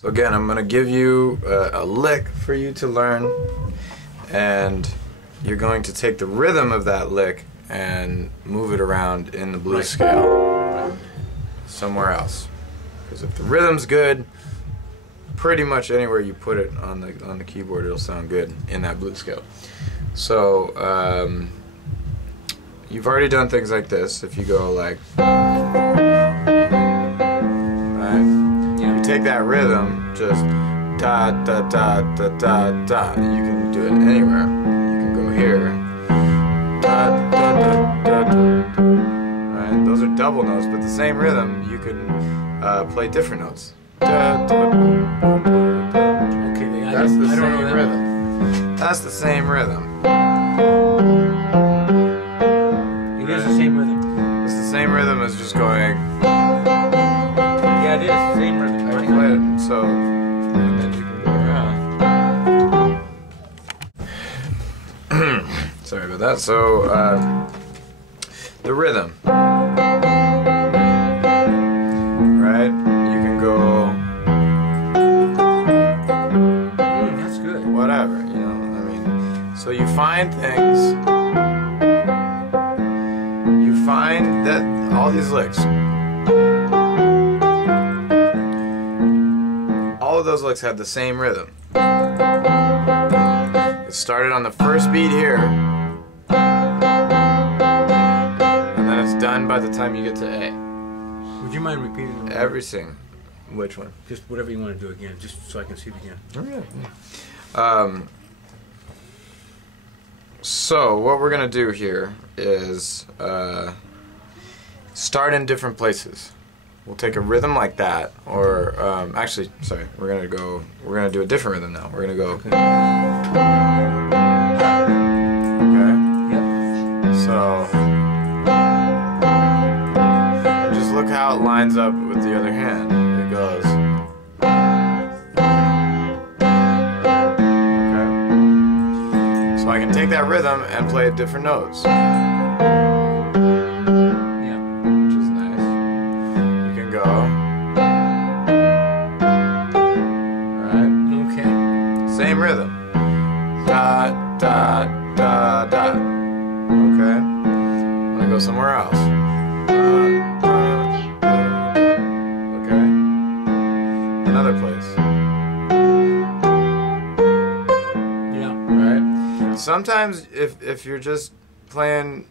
So again, I'm going to give you a lick for you to learn, and you're going to take the rhythm of that lick and move it around in the blues scale somewhere else. Because if the rhythm's good, pretty much anywhere you put it on the keyboard, it'll sound good in that blues scale. So you've already done things like this. If you go like, take that rhythm, just da da da da da da. You can do it anywhere. You can go here, da da da da da. Right? Those are double notes, but the same rhythm. You can play different notes. Da, da, da, da, da. Okay, that's the same rhythm. That's the same rhythm. It is the same rhythm. It's the same rhythm as just going. Yeah, it is the same rhythm. So, and then you can go around. Sorry about that. So, the rhythm, right? You can go. That's good. Whatever, you know. I mean, so you find things. You find that all these licks. All of those licks had the same rhythm. It started on the first beat here, and then it's done by the time you get to A. Would you mind repeating Everything. Which one? Just whatever you want to do again, just so I can see it again. Oh, yeah. So what we're gonna do here is start in different places. We'll take a rhythm like that, or actually, sorry, we're gonna do a different rhythm now. We're gonna go. Okay. Yep. So just look how it lines up with the other hand. It goes. Okay. So I can take that rhythm and play at different notes. Same rhythm. Da, da, da, da. Okay. I'm gonna go somewhere else. Okay. Another place. Yeah. Right? Sometimes if you're just playing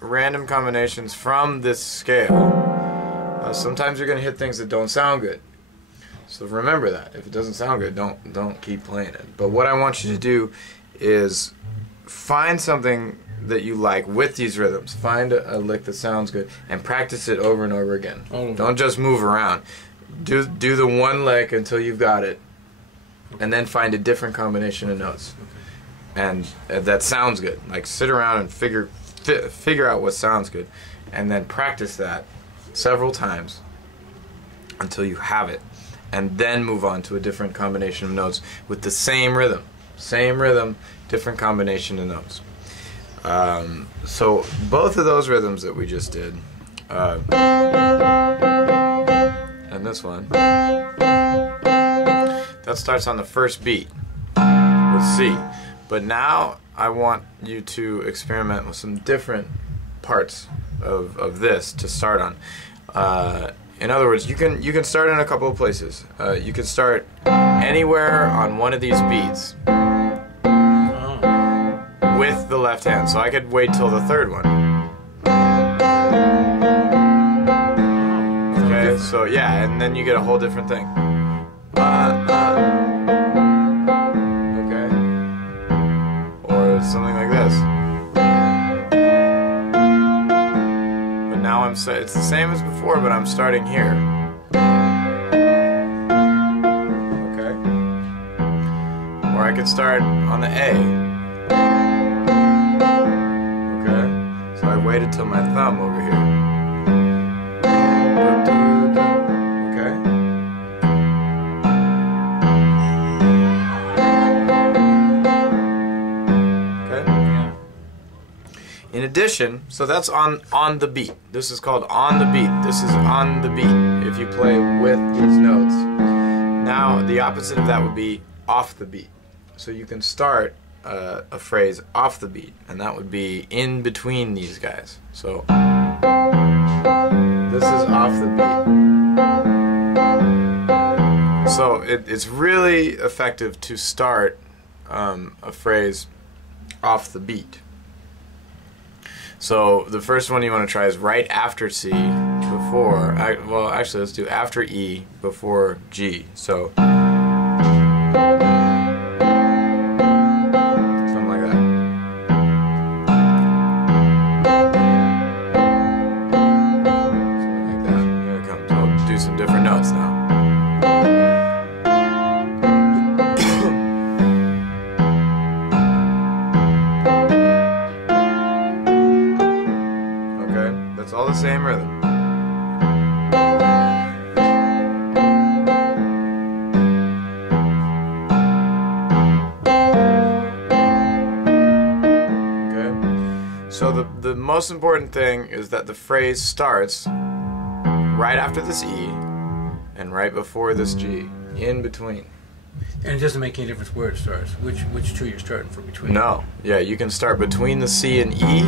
random combinations from this scale, sometimes you're gonna hit things that don't sound good. So remember that. If it doesn't sound good, don't keep playing it. But what I want you to do is find something that you like with these rhythms. Find a lick that sounds good and practice it over and over again. Don't just move around. Do the one lick until you've got it, and then find a different combination of notes, and that sounds good. Like sit around and figure out what sounds good, and then practice that several times until you have it. And then move on to a different combination of notes with the same rhythm. Same rhythm, different combination of notes. So both of those rhythms that we just did, and this one, that starts on the first beat with C. But now I want you to experiment with some different parts of this to start on. In other words, you can start in a couple of places. You can start anywhere on one of these beats with the left hand. So I could wait till the third one. Okay, so yeah, and then you get a whole different thing. Okay, or something like this. Now it's the same as before, but I'm starting here. Okay. Or I could start on the A. Okay. So I waited till my thumb over here. Okay. In addition, so that's on the beat. This is called on the beat. This is on the beat if you play with these notes. Now the opposite of that would be off the beat. So you can start a phrase off the beat, and that would be in between these guys. So this is off the beat. So it's really effective to start a phrase off the beat. So the first one you want to try is right after C before, well actually let's do after E before G. So something like that. Something like that. Here it comes. I'll do some different notes now. It's all the same rhythm. Okay. So the most important thing is that the phrase starts right after this E and right before this G, in between. And it doesn't make any difference where it starts. Which two you're starting from between? No. Yeah, you can start between the C and E.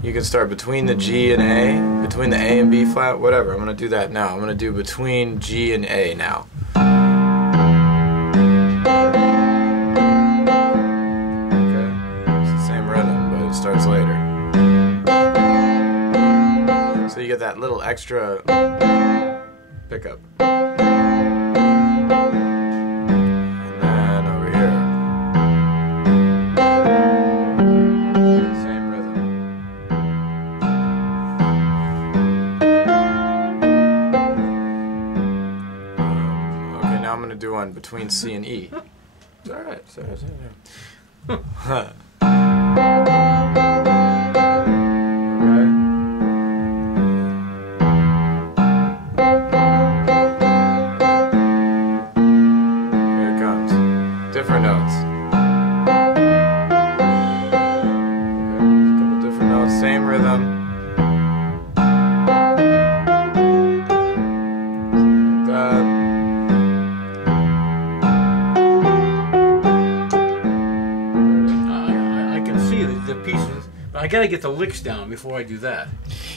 You can start between the G and A, between the A and B flat, whatever. I'm going to do that now. I'm going to do between G and A now. Okay. It's the same rhythm, but it starts later. So you get that little extra pickup. I'm going to do one between C and E. It's alright. It's alright. Okay. Here it comes. Different notes. Okay. A couple different notes. Same rhythm. I gotta get the licks down before I do that.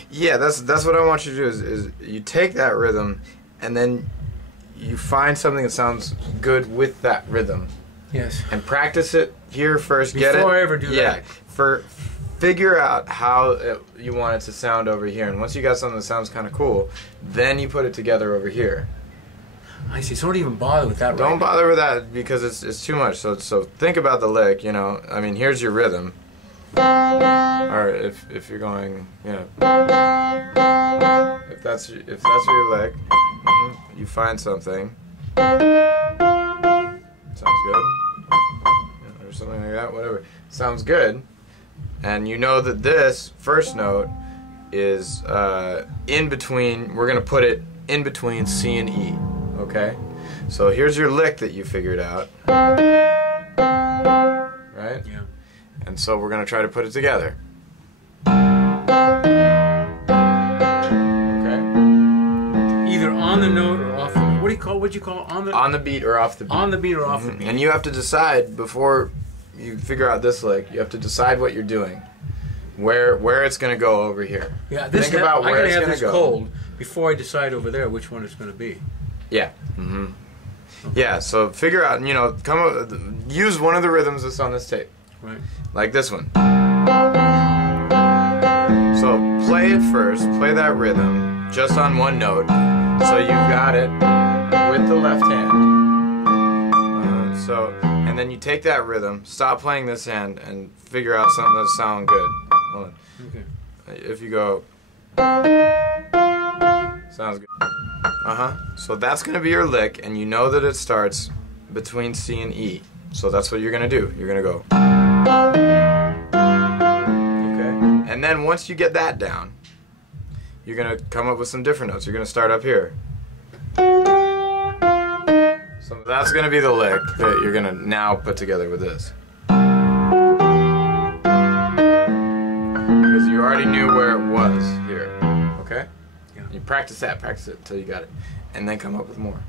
Yeah, that's what I want you to do is you take that rhythm and then you find something that sounds good with that rhythm. Yes. And practice it here first. Before get it. I ever do that. Figure out how you want it to sound over here, and once you got something that sounds kind of cool, then you put it together over here. I see. So don't even bother with that. Don't bother with that because it's too much. So think about the lick. You know, I mean, here's your rhythm. Or if you're going, you know, if that's your lick, you find something. Sounds good. Or something like that. Whatever. Sounds good. And you know that this first note is in between. We're gonna put it in between C and E. Okay. So here's your lick that you figured out. Right? Yeah. And so we're going to try to put it together. Okay? Either on the note or off the note. What'd you call it? On the beat or off the beat. On the beat or off the beat. And you have to decide before you figure out this lick, you have to decide what you're doing. Where it's going to go over here. Yeah, think about where it's going to go. I gotta have this cold before I decide over there which one it's going to be. Yeah. Okay. Yeah, so figure out, you know, use one of the rhythms that's on this tape. Right. Like this one. So play it first, play that rhythm just on one note. So you've got it with the left hand. And then you take that rhythm, stop playing this hand, and figure out something that sounds good. Hold on. Okay. If you go, sounds good. So that's going to be your lick, and you know that it starts between C and E. So that's what you're going to do. You're going to go. Okay. And then once you get that down, you're going to come up with some different notes. You're going to start up here. So that's going to be the lick that you're going to now put together with this. Because you already knew where it was here. Okay? Yeah. You practice it until you got it. And then come up with more.